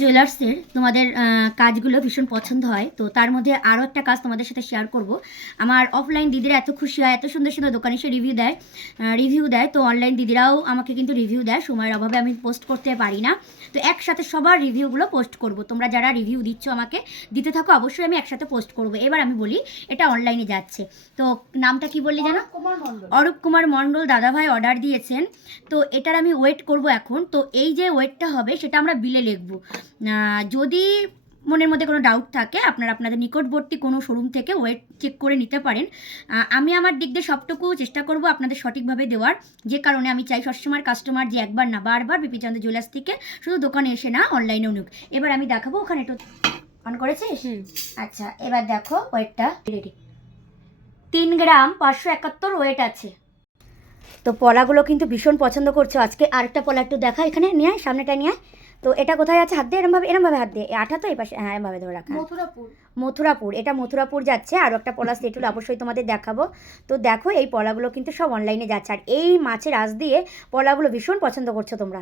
জুয়েলার্সের তোমাদের কাজগুলো ভীষণ পছন্দ হয়, তো তার মধ্যে আরও একটা কাজ তোমাদের সাথে শেয়ার করব। আমার অফলাইন দিদিরা এত খুশি হয়, এত সুন্দর সুন্দর দোকানে এসে রিভিউ দেয়, তো অনলাইন দিদিরাও আমাকে কিন্তু রিভিউ দেয়। সময়ের অভাবে আমি পোস্ট করতে পারি না, তো একসাথে সবার রিভিউগুলো পোস্ট করব। তোমরা যারা রিভিউ দিচ্ছ আমাকে দিতে থাকো, অবশ্যই আমি একসাথে পোস্ট করব। এবার আমি বলি, এটা অনলাইনে যাচ্ছে, তো নামটা কি বললি জানো? অরূপ কুমার মণ্ডল দাদাভাই অর্ডার দিয়েছেন। তো এটার আমি ওয়েট করব এখন। তো এই যে ওয়েটটা হবে সেটা আমরা বিলে লিখব। যদি মনের মধ্যে কোনো ডাউট থাকে, আপনারা আপনাদের নিকটবর্তী কোনো শোরুম থেকে ওয়েট চেক করে নিতে পারেন। আমি আমার দিক দিয়ে সবটুকু চেষ্টা করব আপনাদের সঠিকভাবে দেওয়ার, যে কারণে আমি চাই সবসময় কাস্টমার যে একবার না বারবার বিপিচন্দ্র জুয়েলার্স থেকে শুধু দোকানে এসে না, অনলাইনেও নিক। এবার আমি দেখাবো, ওখানে একটু অন করেছিস? আচ্ছা, এবার দেখো ওয়েটটা রেডি। 3 গ্রাম 571 ওয়েট আছে। তো পলাগুলো কিন্তু ভীষণ পছন্দ করছো আজকে। আরেকটা পলা একটু দেখা, এখানে নিয়ে সামনেটা নিয়ে। তো এটা কোথায় আছে? হাত দিয়ে এরমভাবে হাত দিয়ে আঠা তো এই পাশে, হ্যাঁ এরমভাবে ধরে রাখা। মথুরাপুর, এটা মথুরাপুর যাচ্ছে। আরও একটা পলা সেট হলে অবশ্যই তোমাদের দেখাবো। তো দেখো এই পলাগুলো কিন্তু সব অনলাইনে যাচ্ছে, আর এই মাছের আঁশ দিয়ে পলাগুলো ভীষণ পছন্দ করছো তোমরা।